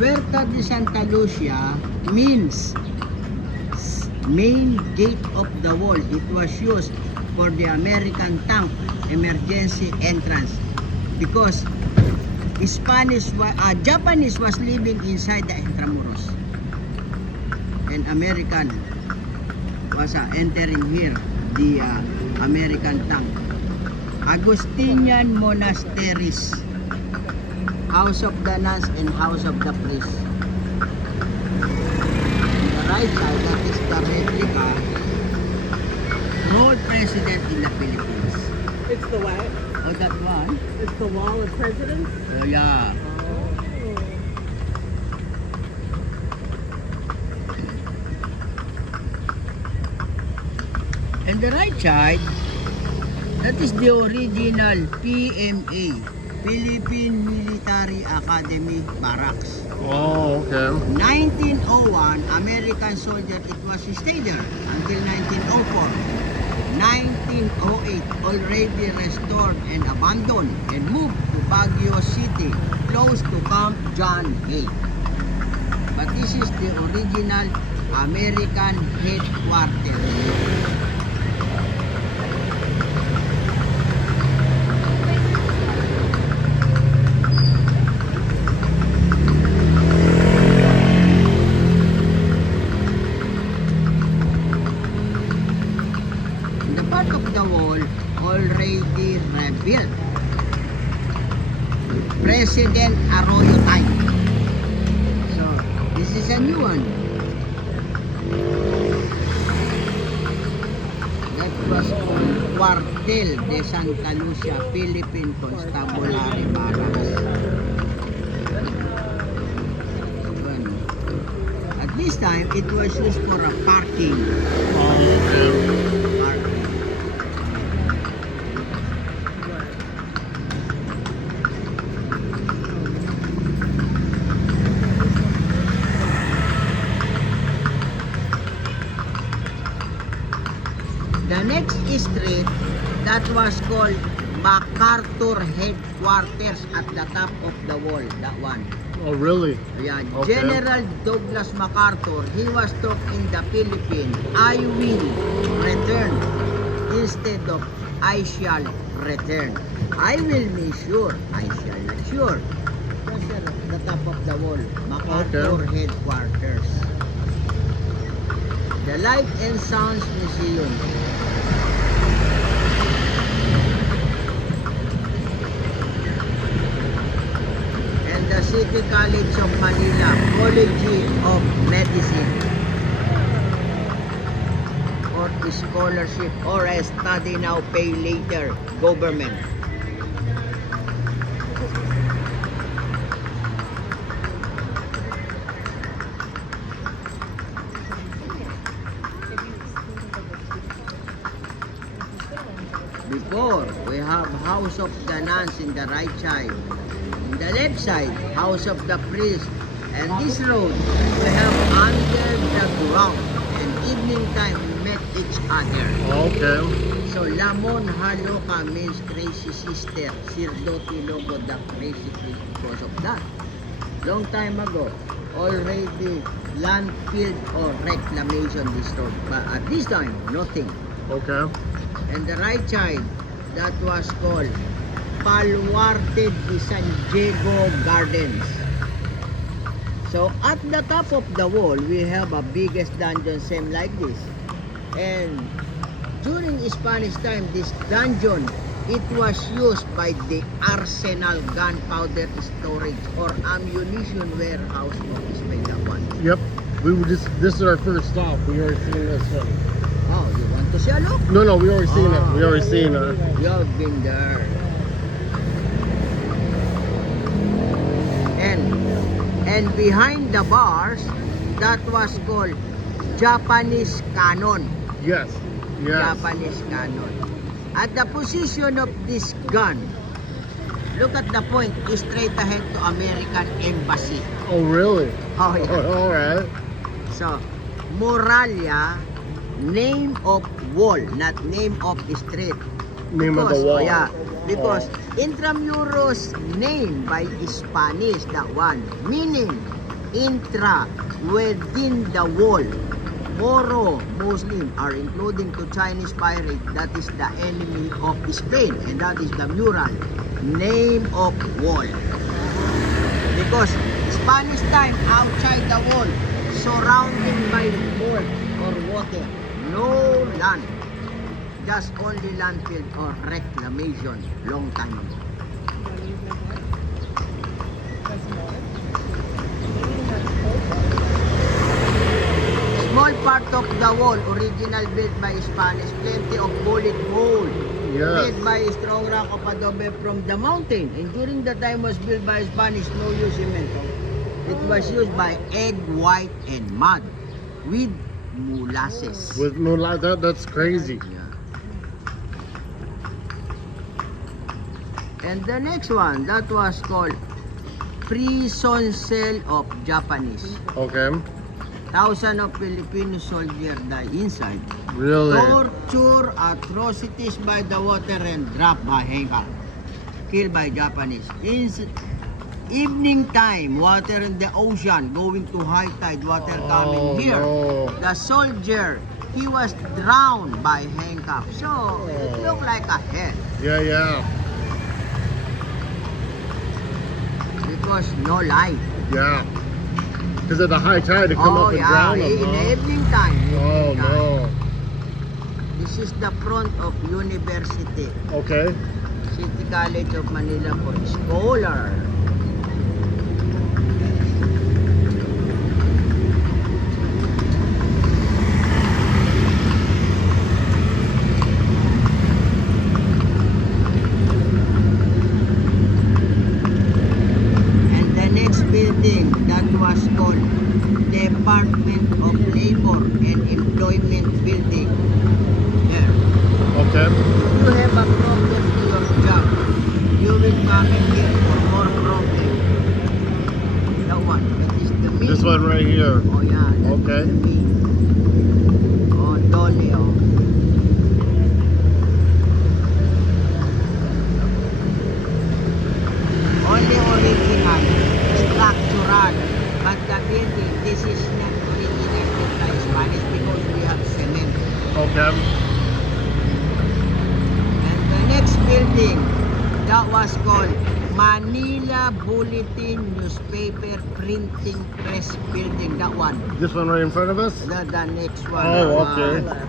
Puerta de Santa Lucia means main gate of the wall. It was used for the American tank emergency entrance because Japanese was living inside the Intramuros and American was entering here the American tank. Augustinian monasteries, House of the Nuns and House of the Priests. On the right side, that is the replica old president in the Philippines. It's the what? Oh, that one? It's the wall of presidents? Oh, yeah. And the right side, that is the original PMA, Philippine Military Academy Barracks. Oh, okay. 1901, American soldier, it was stayed there until 1904. 1908, already restored and abandoned and moved to Baguio City, close to Camp John Hay. But this is the original American headquarters. Part of the wall already rebuilt. President Arroyo time. So this is a new one. That was called Cuartel de Santa Lucia, Philippine Constabulary Barracks. At this time, it was used for a parking. The next street, that was called MacArthur Headquarters at the top of the wall, that one. Oh, really? Yeah, Okay. General Douglas MacArthur, he was taught in the Philippines, I will return instead of I shall return. I will be sure, I shall not sure. That's at the top of the wall, MacArthur Headquarters. The Light and Sounds Museum. And the City College of Manila, College of Medicine. Or scholarship or a study now, pay later, government. Before, we have House of the Nuns in the right side. In the left side, House of the Priest. And this road, we have under the ground. And evening time, we met each other. Okay. So, Lamon Haloka means crazy sister. Sirdoti Logo, the crazy priest because of that. Long time ago, already land field or reclamation this road. But at this time, nothing. Okay. And the right side, that was called Baluarte de San Diego Gardens. So at the top of the wall, we have a biggest dungeon same like this. And during Spanish time, this dungeon, it was used by the arsenal gunpowder storage or ammunition warehouse of Spain. Yep. We were just. This is our first stop. We already seen this one. Oh, you want to see a look? No, we already seen it. We already seen it. You've been there. And behind the bars, that was called Japanese cannon. Yes. Yes. Japanese cannon. At the position of this gun, look at the point, straight ahead to American Embassy. Oh, really? Oh, yeah. Oh, all right. So, Muralla, name of wall, not name of street. Name of the wall. Yeah, because Intramuros name by Spanish, that one, meaning intra, within the wall. Moro Muslim are including to Chinese pirate, that is the enemy of Spain, and that is the mural, name of wall. Because Spanish time outside the wall, surrounded by fort or water, no land, just only landfill or reclamation long time ago. Small part of the wall, original built by Spanish, plenty of bullet hole. Yes. Made by strong rock of adobe from the mountain. And during the time was built by Spanish, no use cement. It was used by egg white and mud with molasses. With molasses, that's crazy. Yeah. And the next one, that was called prison cell of Japanese. Okay. Thousands of Filipino soldiers die inside. Really? Torture, atrocities by the water and dropped by handcuff. Killed by Japanese. In evening time, water in the ocean, going to high tide, water coming here. No. The soldier, he was drowned by handcuff. So, it looked like a hell. Yeah, yeah. Because no light. Yeah. Because of the high tide to come up and drown them, in the huh? evening time. Oh, evening time. no. This is the front of university. Okay. City College of Manila for scholar. And the next building, that was called Department of Labor and Employment Building. There. Okay. If you have a problem to your job, you will come in here for more problem. That one, that is the mean. This one right here. Oh yeah, that Okay. is the mean. Oh, Dolly, oh. Only original, structural. But the building, this is not original built by Spanish because we have cement. Okay. And the next building, that was called Manila Bulletin Newspaper Printing Press Building. That one. This one right in front of us? The next one. Oh, that okay. one.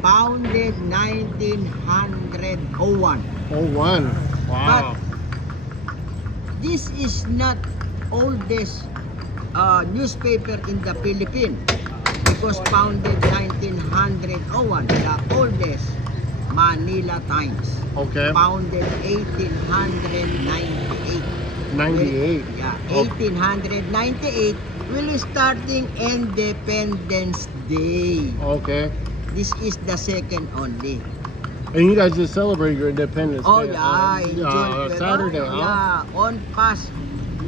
Founded 1901. Oh, one. Wow. This is not oldest newspaper in the Philippines because founded 1901. The oldest, Manila Times. Okay. Founded 1898. 98. Yeah, Oh. 1898 will starting Independence Day. Okay. This is the second only. And you guys just celebrate your independence Oh Day yeah, in June 12. Saturday, huh? Yeah, on past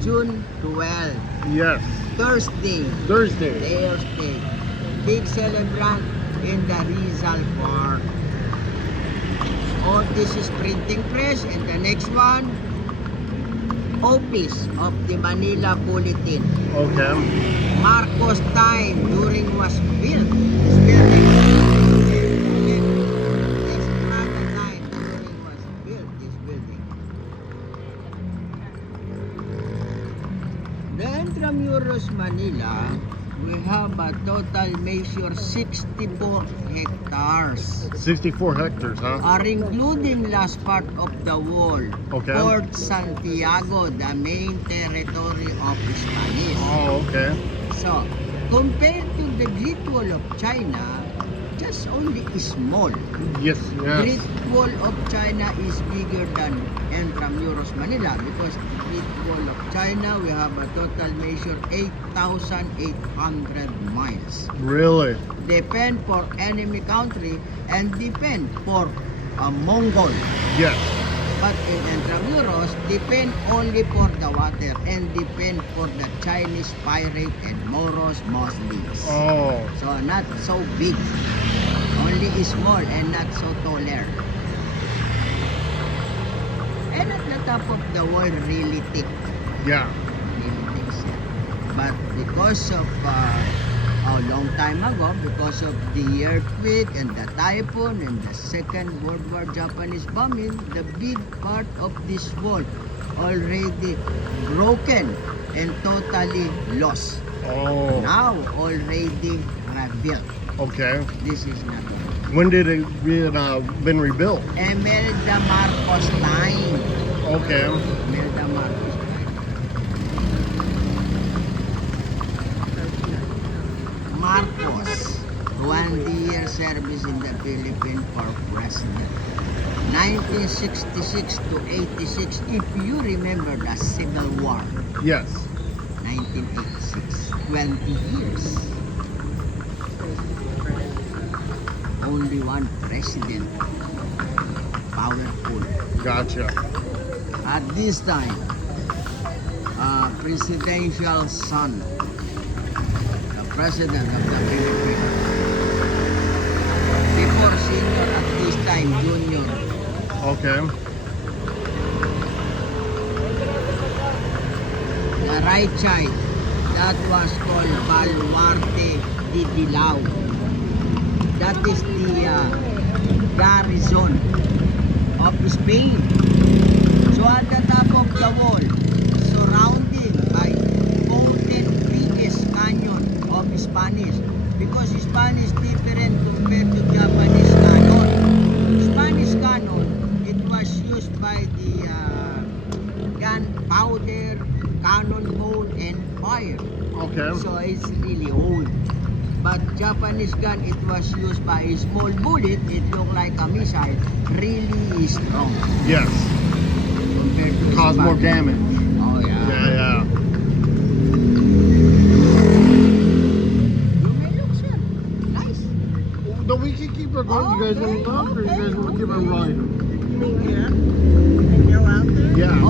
June 12. Yes. Thursday. Thursday. Thursday. Big celebrant in the Rizal Park. Oh, this is printing press, and the next one, office of the Manila Bulletin. Okay. Marcos time during was built. This building. Estrada time during was built. This building. The Intramuros Manila, we have a total measure 64 hectares. 64 hectares, huh? Are including last part of the wall. Okay. Fort Santiago, the main territory of Spanish. Oh, okay. So, compared to the Great Wall of China, just only small. Yes, Great yes. Wall of China is bigger than Intramuros Manila because Great Wall of China, we have a total measure 8,800 miles. Really? Depend for enemy country and depend for Mongol. Yes. But in Intramuros, depend only for the water and depend for the Chinese pirate and Moros Muslims. Oh, So not so big, only small and not so taller. And at the top of the wall, really thick. Yeah. Really thick set. But because of a long time ago, because of the earthquake and the typhoon and the Second World War Japanese bombing, the big part of this wall already broken and totally lost. Oh. Now already rebuilt. Okay. This is not When did it been rebuilt? Imelda Marcos line. Okay. Imelda Marcos line. Marcos, 20-year service in the Philippines for president. 1966 to 86, if you remember the Civil War, Yes. 1986, 20 years. Only one president, powerful. Gotcha. At this time, presidential son, the president of the Philippines. Before senior, at this time junior. Okay. The right side, that was called Baluarte de Dilao. That is the garrison of Spain. So at the top of the wall, surrounded by Golden biggest canyon of Spanish. Because Spanish different compared to Japanese cannon. Spanish cannon, it was used by the gunpowder, cannonball, and fire. Okay. So it's really old. But Japanese gun, it was used by a small bullet. It looked like a missile. Really strong Yes. compared to Cause more Spanish. damage. Oh yeah. Yeah. You may look, sir. Nice. No, we can keep it going. You guys want to talk, or you guys want to keep it running? You mean here? And you're out there? Yeah.